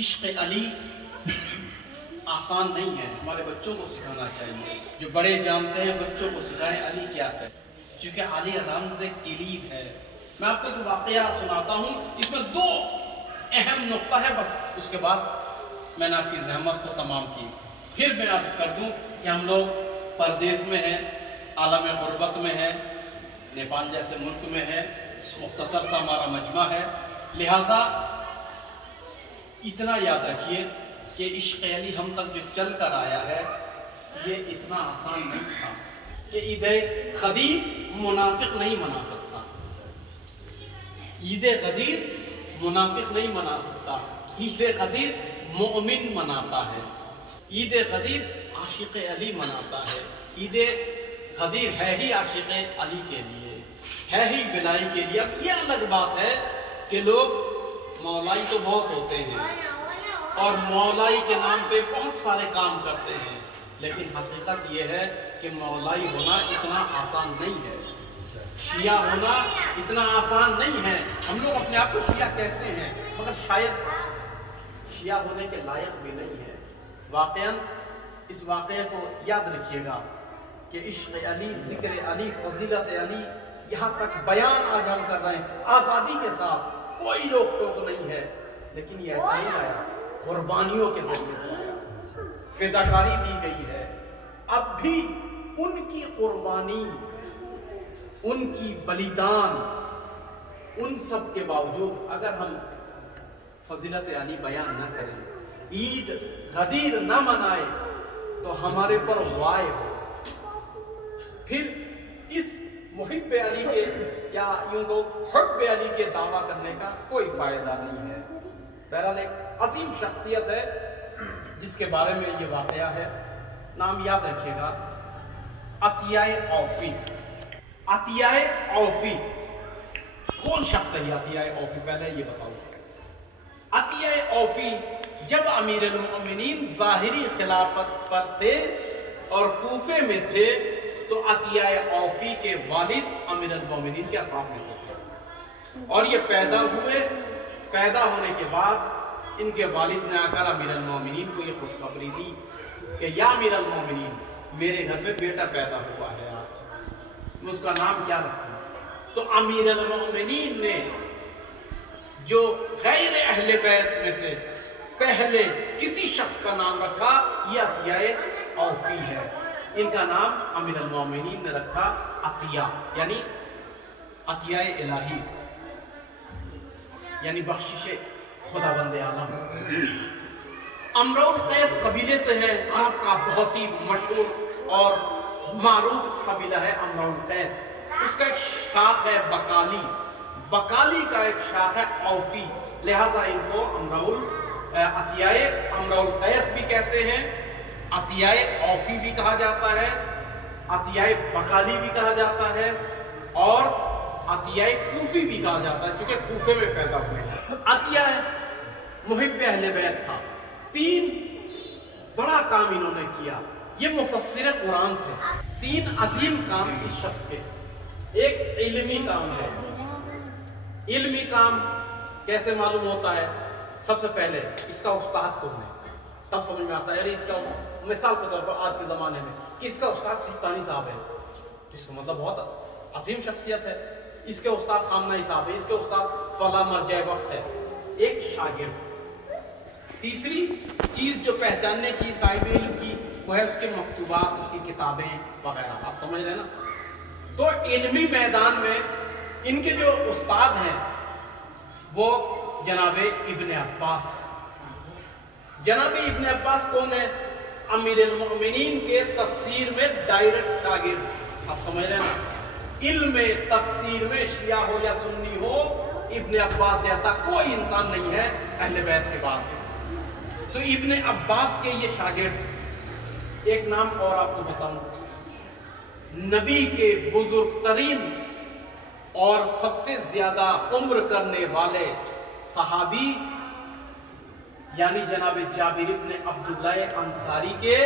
عشق علی آسان نہیں ہے، ہمارے بچوں کو سکھانا چاہیے، جو بڑے جانتے ہیں بچوں کو سکھائیں علی کیا چاہیے، چونکہ علی رمز کلید ہے۔ میں آپ کو ایک واقعہ سناتا ہوں، اس میں دو اہم نقطہ ہے، بس اس کے بعد میں نے آپ کی زحمت کو تمام کی۔ پھر میں عرض کر دوں کہ ہم لوگ پردیس میں ہیں، عالم غربت میں ہیں، نیپال جیسے ملک میں ہے، مختصر سا ہمارا مجمع ہے، لہٰذا اتنا یاد رکھیے کہ عشق علی ہم تک جو چل کر آیا ہے یہ اتنا آسان نہیں تھا کہ عید غدیر منافق نہیں منا سکتا، عید غدیر منافق نہیں منا سکتا، عید غدیر مومن مناتا ہے، عید غدیر عاشق علی مناتا ہے، عید غدیر ہے ہی عاشق علی کے لیے، ہے ہی بلائی کے لیے۔ اب یہ الگ بات ہے کہ لوگ مولائی تو بہت ہوتے ہیں اور مولائی کے نام پہ بہت سارے کام کرتے ہیں، لیکن حقیقت یہ ہے کہ مولائی ہونا اتنا آسان نہیں ہے، شیعہ ہونا اتنا آسان نہیں ہے۔ ہم لوگ اپنے آپ کو شیعہ کہتے ہیں مگر شاید شیعہ ہونے کے لائق بھی نہیں ہے۔ واقعاً اس واقعے کو یاد رکھیے گا کہ عشق علی، ذکر علی، فضیلت علی، یہاں تک بیان آج ہم کر رہے ہیں آزادی کے ساتھ، کوئی روک ٹوک نہیں ہے، لیکن یہ ایسا ہی آیا، قربانیوں کے ذریعے سے آیا، فداکاری دی گئی ہے۔ اب بھی ان کی قربانی، ان کی بلیدان، ان سب کے باوجود اگر ہم فضیلت علی بیان نہ کریں، عید غدیر نہ منائے تو ہمارے پر وائے ہو، پھر اس محب علی کے یا یوں کو حب علی کے دعویٰ کرنے کا کوئی فائدہ نہیں ہے۔ بہرحال ایک عظیم شخصیت ہے جس کے بارے میں یہ واقعہ ہے، نام یاد رکھیے گا، عطیہ اوفی۔ عطیہ اوفی کون شخص ہے؟ عطیہ اوفی پہلے یہ بتاؤ۔ عطیہ اوفی جب امیر المؤمنین ظاہری خلافت پر تھے اور کوفے میں تھے تو عطیہ اوفی کے والد امیر المؤمنین کے اصحاب میں سے تھے، اور یہ پیدا ہوئے۔ پیدا ہونے کے بعد ان کے والد نے آ کر امیر المؤمنین کو یہ خوشخبری دی کہ یا امیر المؤمنین، میرے گھر میں بیٹا پیدا ہوا ہے، آج میں اس کا نام کیا رکھوں؟ تو امیر المؤمنین نے جو غیر اہل بیت میں سے پہلے کسی شخص کا نام رکھا، یہ عطیہ اوفی ہے۔ ان کا نام امیر المؤمنین نے رکھا عطیہ، یعنی عطیہ الہی، یعنی بخشش خدا بند عالم۔ امرؤ القیس قبیلے سے ہے، عرب کا بہت ہی مشہور اور معروف قبیلہ ہے امرؤ القیس۔ اس کا ایک شاخ ہے بکالی، بکالی کا ایک شاخ ہے اوفی، لہٰذا ان کو عطیہ امرؤ القیس بھی کہتے ہیں، عطیہ اوفی بھی کہا جاتا ہے، عطیہ بکالی بھی کہا جاتا ہے، اور عطیہ کوفی بھی کہا جاتا ہے، چونکہ کوفے میں پیدا ہوئے۔ عطیہ محب اہل بیت تھا۔ تین بڑا کام انہوں نے کیا، یہ مفسر قرآن تھے۔ تین عظیم کام اس شخص کے، ایک علمی کام ہے۔ علمی کام کیسے معلوم ہوتا ہے؟ سب سے پہلے اس کا استاد کون ہے، تب سمجھ میں آتا ہے۔ یعنی اس کا مثال کے طور پر آج کے زمانے میں اس کا استاد سستانی صاحب ہے، جس کا مطلب بہت عظیم شخصیت ہے، اس کے استاد خامنہئی صاحب ہے، اس کے استاد فلاں مرجع وقت ہے، ایک شاگرد۔ تیسری چیز جو پہچاننے کی صاحب علم کی وہ ہے اس کے مکتوبات، اس کی کتابیں وغیرہ، آپ سمجھ رہے ہیں نا؟ تو علمی میدان میں ان کے جو استاد ہیں وہ جناب ابن عباس ہیں۔ جناب ابن عباس کون ہے؟ امیر المؤمنین کے تفسیر میں ڈائریکٹ شاگرد، آپ سمجھ رہے ہیں نا؟ علم تفسیر میں شیعہ ہو یا سنی ہو، ابن عباس جیسا کوئی انسان نہیں ہے اہل بیت کے بعد۔ تو ابن عباس کے یہ شاگرد، ایک نام اور آپ کو بتاؤں، نبی کے بزرگ ترین اور سب سے زیادہ عمر کرنے والے صحابی یعنی جناب جابر ابن عبداللہ انصاری کے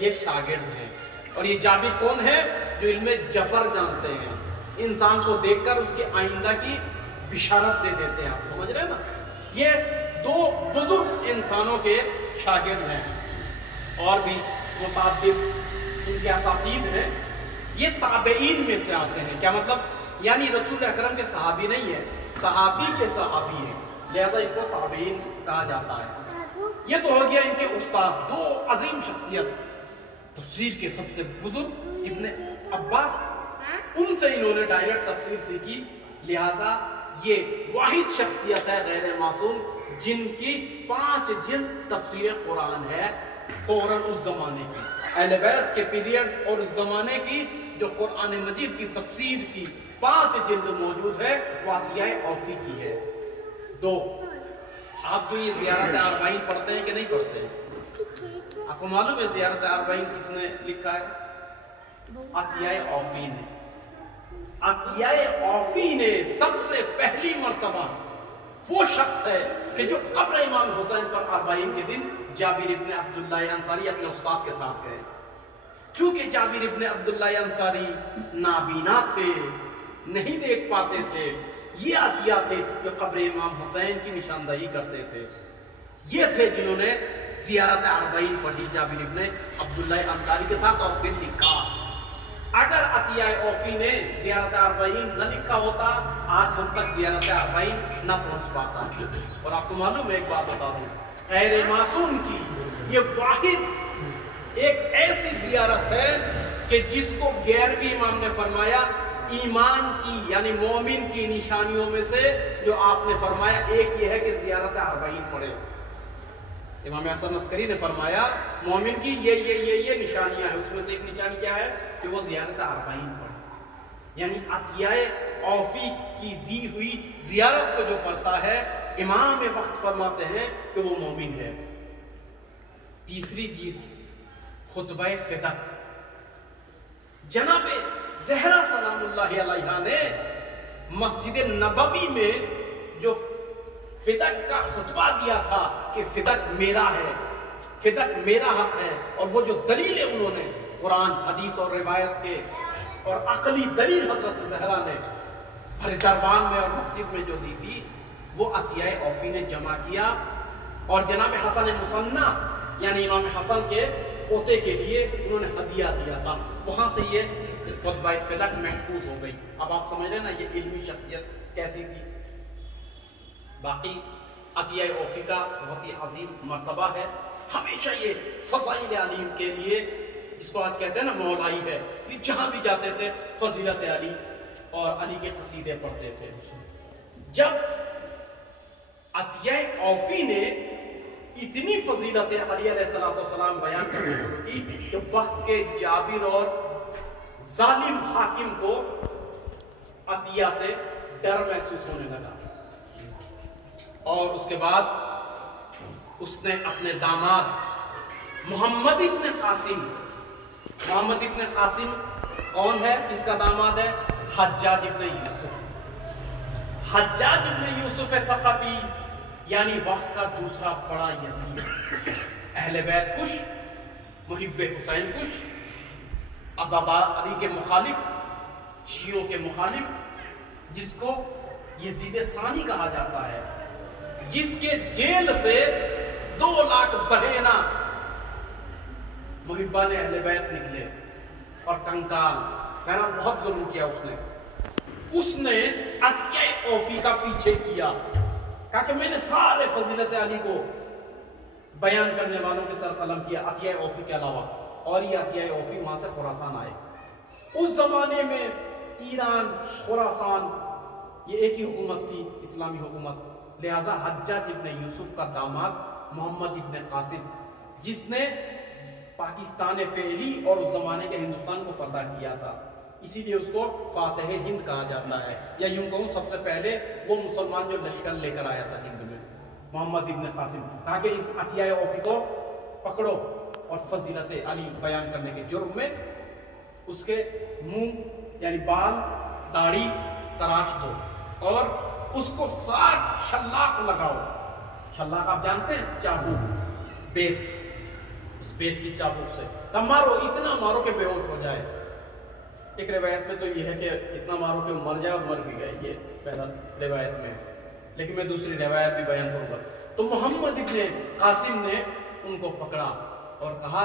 یہ شاگرد ہیں۔ اور یہ جابر کون ہے؟ جو علم جفر جانتے ہیں، انسان کو دیکھ کر اس کے آئندہ کی بشارت دے دیتے ہیں، آپ سمجھ رہے ہیں نا؟ یہ دو بزرگ انسانوں کے شاگرد ہیں، اور بھی متعدد ان کے اساتید ہیں، یہ تابعین میں سے آتے ہیں۔ کیا مطلب؟ یعنی رسول اکرم کے صحابی نہیں ہے، صحابی کے صحابی ہیں، لہذا ان کو تابعین کہا جاتا ہے۔ یہ تو ہو گیا ان کے استاد، دو عظیم شخصیت، تفسیر کے سب سے بزرگ ابن عباس، ان سے انہوں نے ڈائریکٹ تفسیر سیکھی، لہذا یہ واحد شخصیت ہے غیر معصوم جن کی 5 جلد تفسیر قرآن ہے فوراً اس زمانے کی، اہل بیت کے پیریڈ اور اس زمانے کی جو قرآن مجید کی تفسیر کی 5 جلد موجود ہے، وہ عطیہ اوفی کی ہے۔ 2، آپ جو یہ زیارت اربعین پڑھتے ہیں کہ نہیں پڑھتے ہیں؟ آپ کو معلوم ہے زیارت اربعین کس نے لکھا ہے؟ عطیہ اوفی نے۔ عطیہ اوفی نے سب سے پہلی مرتبہ وہ شخص ہے کہ جو قبر امام حسین پر اربعین کے دن جابر ابن عبداللہ انصاری اپنے استاد کے ساتھ گئے۔ چونکہ جابر ابن عبداللہ انصاری نابینا تھے، نہیں دیکھ پاتے تھے، یہ عطیہ تھے جو قبر امام حسین کی نشاندہی کرتے تھے، یہ تھے جنہوں نے زیارت اربعین پڑھی جابر ابن عبداللہ انصاری کے ساتھ، اور پھر لکھا۔ اگر عطیہ اوفی نے زیارت اربعین نہ لکھا ہوتا، آج ہم تک زیارت اربعین نہ پہنچ پاتا۔ اور آپ کو معلوم ہے، ایک بات بتا دوں، غیر معصوم کی یہ واحد ایک ایسی زیارت ہے کہ جس کو 11ویں امام نے فرمایا ایمان کی یعنی مومن کی نشانیوں میں سے جو آپ نے فرمایا ایک یہ ہے کہ زیارت اربعین پڑھے۔ امام حسن عسکری نے فرمایا مومن کی یہ نشانیاں ہیں، اس میں سے ایک نشانی کیا ہے کہ وہ زیارت اربعین پڑھے۔ یعنی عطیہ اوفی کی دی ہوئی زیارت کو جو پڑھتا ہے، امام وقت فرماتے ہیں کہ وہ مومن ہے۔ تیسری چیز، خطبہ فدق۔ جناب زہرا سلام اللہ علیہا نے مسجد نبوی میں جو فدق کا خطبہ دیا تھا کہ فدق میرا ہے، فدق میرا حق ہے، اور وہ جو دلیلیں انہوں نے قرآن، حدیث اور روایت کے اور عقلی دلیل حضرت زہرا نے ہر دربان میں اور مسجد میں جو دی تھی، وہ عطیہ اوفی نے جمع کیا، اور جناب حسن مصنع یعنی امام حسن کے پوتے کے لیے انہوں نے ہدیہ دیا تھا، وہاں سے یہ خطبہ فدق محفوظ ہو گئی۔ اب آپ سمجھ رہے ہیں نا یہ علمی شخصیت کیسی تھی۔ باقی عطیہ اوفی کا بہت ہی عظیم مرتبہ ہے، ہمیشہ یہ فضائل علیم کے لیے، جس کو آج کہتے ہیں نا مولائی ہے، یہ جہاں بھی جاتے تھے فضیلت علی اور علی کے قصیدے پڑھتے تھے۔ جب عطیہ اوفی نے اتنی فضیلت علی علیہ السلام بیان کرنے شروع کی کہ وقت کے جابر اور ظالم حاکم کو عطیہ سے ڈر محسوس ہونے لگا، اور اس کے بعد اس نے اپنے داماد محمد ابن قاسم، محمد ابن قاسم کون ہے؟ اس کا داماد ہے حجاج ابن یوسف۔ حجاج ابن یوسف ثقفی یعنی وقت کا دوسرا بڑا یزید، اہل بیت کش، محب حسین کش، عزادہ علی کے مخالف، شیعوں کے مخالف، جس کو یزید ثانی کہا جاتا ہے، جس کے جیل سے 2 لاکھ بہینہ محبان اہل بیت نکلے اور کنکال، کہنا بہت ظلم کیا اس نے عطیہ اوفی کا پیچھے کیا، کہا کہ میں نے سارے فضیلت علی کو بیان کرنے والوں کے سر قلم کیا عطیہ اوفی کے علاوہ، اور یہ عطیہ اوفی وہاں سے خراسان آئے۔ اس زمانے میں ایران، خراسان یہ ایک ہی حکومت تھی، اسلامی حکومت، لہٰذا حجاج ابن یوسف کا داماد محمد ابن قاسم، جس نے پاکستان فعلی اور اس زمانے کے ہندوستان کو فتح کیا تھا، اسی لیے اس کو فاتح ہند کہا جاتا ہے، یا یوں کہوں سب سے پہلے وہ مسلمان جو لشکر لے کر آیا تھا ہند میں، محمد ابن قاسم، کہا کہ اس عطیہ اوفی کو پکڑو اور فضیلت علی بیان کرنے کے جرم میں اس کے منہ یعنی بال داڑھی تراش دو اور اس کو 60 شلاق لگاؤ۔ شلاق آپ جانتے ہیں؟ چابوک، بیت، اس بیت کی چابوک سے تب مارو، اتنا مارو کہ بے ہوش ہو جائے۔ ایک روایت میں تو یہ ہے کہ اتنا مارو کہ مر جائے، اور مر بھی گئے، یہ پہلا روایت میں، لیکن میں دوسری روایت بھی بیان کروں گا۔ تو محمد ابن قاسم نے ان کو پکڑا اور کہا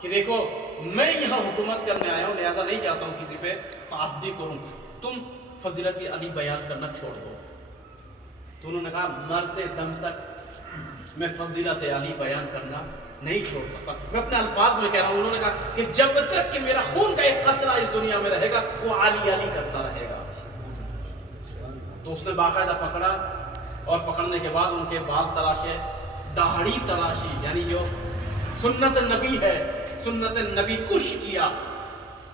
کہ دیکھو میں یہاں حکومت کرنے آیا ہوں، لہذا نہیں چاہتا ہوں کسی پہ تعدی کروں، تم فضیلت علی بیان کرنا چھوڑ دو۔ تو انہوں نے کہا مرتے دم تک میں فضیلت علی بیان کرنا نہیں چھوڑ سکتا۔ میں اپنے الفاظ میں کہہ رہا ہوں، انہوں نے کہا کہ جب تک کہ میرا خون کا ایک قطرہ اس دنیا میں رہے گا وہ علی علی کرتا رہے گا۔ تو اس نے باقاعدہ پکڑا اور پکڑنے کے بعد ان کے بال تراشے، داڑھی تراشی، یعنی جو سنت نبی ہے سنت نبی کش کیا،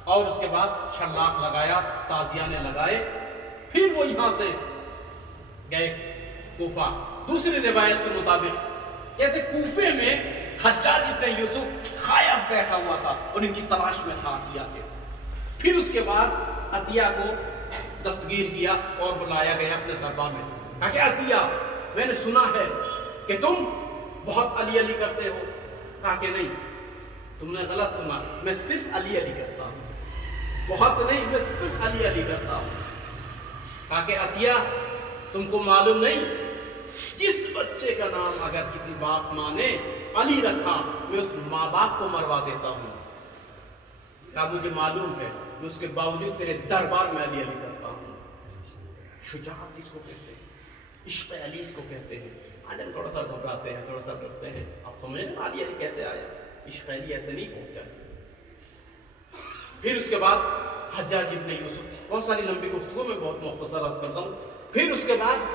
اور اس کے بعد شلاق لگایا، تازیانے لگائے۔ پھر وہ یہاں سے گئے کوفہ۔ دوسری روایت کے مطابق کہتے کوفے میں حجاج ابن یوسف خائف بیٹھا ہوا تھا اور ان کی تلاش میں تھا عطیہ کے۔ پھر اس کے بعد عطیہ کو دستگیر کیا اور بلایا گیا اپنے دربار میں۔ کہا کہ عطیہ میں نے سنا ہے کہ تم بہت علی علی کرتے ہو۔ کہا کہ نہیں، تم نے غلط سنا، میں صرف علی علی کرتا ہوں، بہت نہیں، میں صرف علی علی کرتا ہوں۔ کہا کہ عطیہ تم کو معلوم نہیں، جس بچے کا نام اگر کسی باپ ماں نے علی رکھا میں اس ماں باپ کو مروا دیتا ہوں۔ کہا مجھے معلوم ہے، میں اس کے باوجود تیرے دربار میں علی علی کرتا ہوں۔ شجاعت اس کو کہتے ہیں، عشق علی اس کو کہتے ہیں۔ آج ہم تھوڑا سا گھبراتے ہیں، تھوڑا سا ڈرتے ہیں، آپ سمجھیں علی علی کیسے آیا، عشق علی ایسے نہیں پہنچا۔ پھر اس کے بعد حجاج ابن یوسف، بہت ساری لمبی گفتگو میں بہت مختصر عرض کرتا ہوں۔ پھر اس کے بعد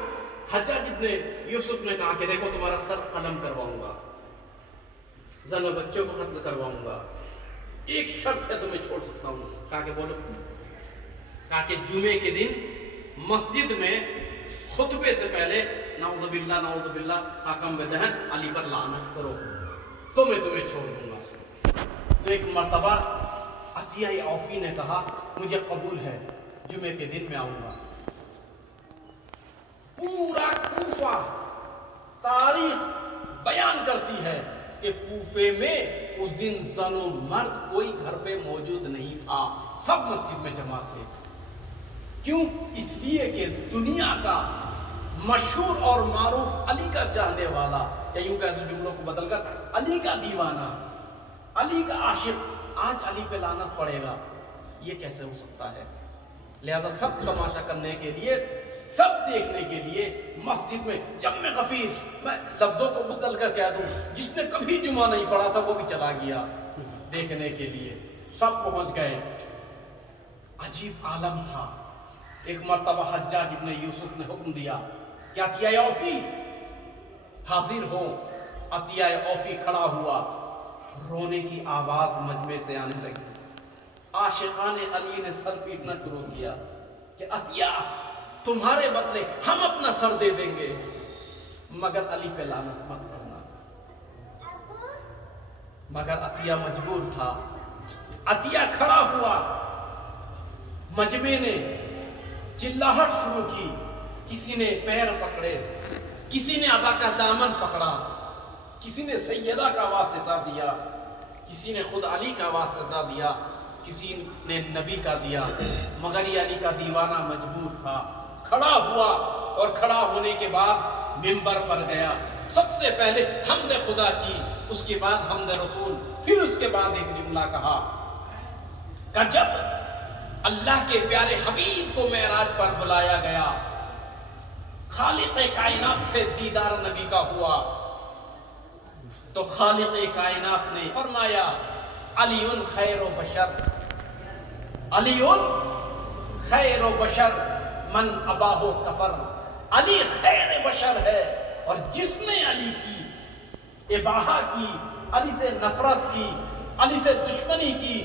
حجاج ابن یوسف نے کہا کہ دیکھو تمہارا سر قلم کرواؤں گا، زن و بچوں کو قتل کرواؤں گا، ایک شرط ہے تمہیں چھوڑ سکتا ہوں۔ کہا کہ بولو۔ کہا کہ جمعے کے دن مسجد میں خطبے سے پہلے نعوذ باللہ نعوذ باللہ حاکم بدہن علی پر لعنت کرو تو میں تمہیں چھوڑ دوں گا۔ تو ایک مرتبہ عطیہ عوفی نے کہا مجھے قبول ہے، جمعے کے دن میں آؤں گا۔ پورا کوفہ تاریخ بیان کرتی ہے کہ کوفے میں اس دن زن و مرد کوئی گھر پہ موجود نہیں تھا، سب مسجد میں جمع تھے۔ کیوں؟ اس لیے کہ دنیا کا مشہور اور معروف علی کا چاہنے والا، یا یوں کہہ دو جملوں کو بدل کر علی کا دیوانہ، علی کا عاشق آج علی پہ لعنت پڑے گا، یہ کیسے ہو سکتا ہے؟ لہذا سب تماشا کرنے کے لیے، سب دیکھنے کے لیے مسجد میں جم غفیر، میں لفظوں کو بدل کر کہہ دوں جس نے کبھی جمعہ نہیں پڑھا تھا وہ بھی چلا گیا دیکھنے کے لیے، سب پہنچ گئے۔ عجیب عالم تھا۔ ایک مرتبہ حجاج ابن یوسف نے حکم دیا کہ عطیہ عوفی حاضر ہو۔ عطیہ عوفی کھڑا ہوا، رونے کی آواز مجمع سے آنے لگی۔ عاشقان علی نے سر پیٹنا شروع کیا کہ عطیہ تمہارے بدلے ہم اپنا سر دے دیں گے، مگر علی پہ لعنت مت کرنا۔ مگر عطیہ مجبور تھا۔ عطیہ کھڑا ہوا، مجمع نے چلاہٹ شروع کی، کسی نے پیر پکڑے، کسی نے ابا کا دامن پکڑا، کسی نے سیدہ کا واسطہ دیا، کسی نے خود علی کا واسطہ دیا، کسی نے نبی کا دیا، مگر یہ علی کا دیوانہ مجبور تھا۔ کھڑا ہوا اور کھڑا ہونے کے بعد منبر پر گیا، سب سے پہلے حمد خدا کی، اس کے بعد حمد رسول، پھر اس کے بعد ایک جملہ کہا کہ جب اللہ کے پیارے حبیب کو معراج پر بلایا گیا، خالق کائنات سے دیدار نبی کا ہوا، تو خالق کائنات نے فرمایا علی خیر و بشر، علی خیر و بشر من اباہ کفر، علی خیر بشر ہے، اور جس نے علی کی اباہہ کی، علی سے نفرت کی، علی سے دشمنی کی،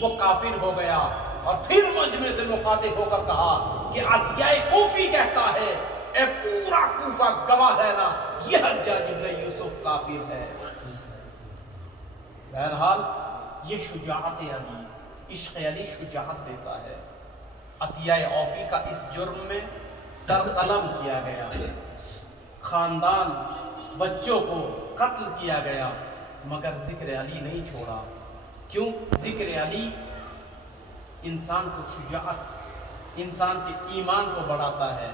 وہ کافر ہو گیا۔ اور پھر مجمع سے مخاطب ہو کر کہا کہ عطیہ کوفی کہتا ہے، اے پورا کوفہ گواہ ہے نا، یہ حجاج ابن یوسف کافر ہے۔ بہرحال یہ شجاعت علی، عشق علی شجاعت دیتا ہے۔ عطیہ عوفی کا اس جرم میں سر قلم کیا گیا، خاندان بچوں کو قتل کیا گیا، مگر ذکر علی نہیں چھوڑا۔ کیوں؟ ذکر علی انسان کو شجاعت، انسان کے ایمان کو بڑھاتا ہے۔